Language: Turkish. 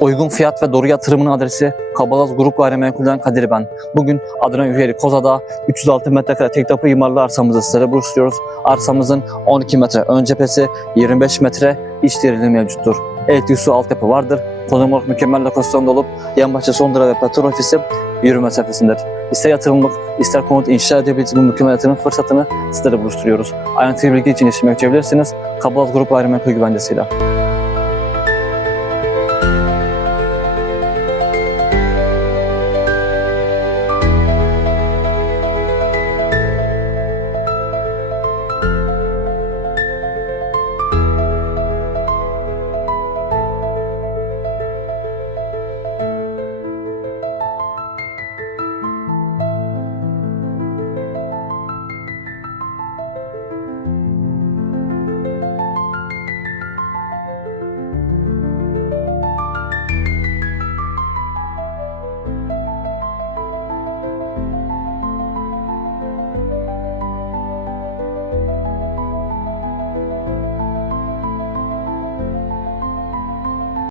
Uygun fiyat ve doğru yatırımın adresi Kabalaz Grup Gayrimenkul'den Kadir ben. Bugün Adana Üyeli Koza'da 306 metrekare tek tapu imarlı arsamızı sizlere buluşturuyoruz. Arsamızın 12 metre ön cephesi, 25 metre iç derinliği mevcuttur. Elektrik su altyapı vardır. Konum olarak mükemmel lokasyonda olup yan bahçe son ve petrol ofisi yürüme mesafesindedir. İster yatırımlık, ister konut inşa edebiliriz bu mükemmel yatırım fırsatını sizlere buluşturuyoruz. Ayrıntılı bilgi için iletişime geçebilirsiniz. Kabalaz Grup Gayrimenkul Güvencesi'yle.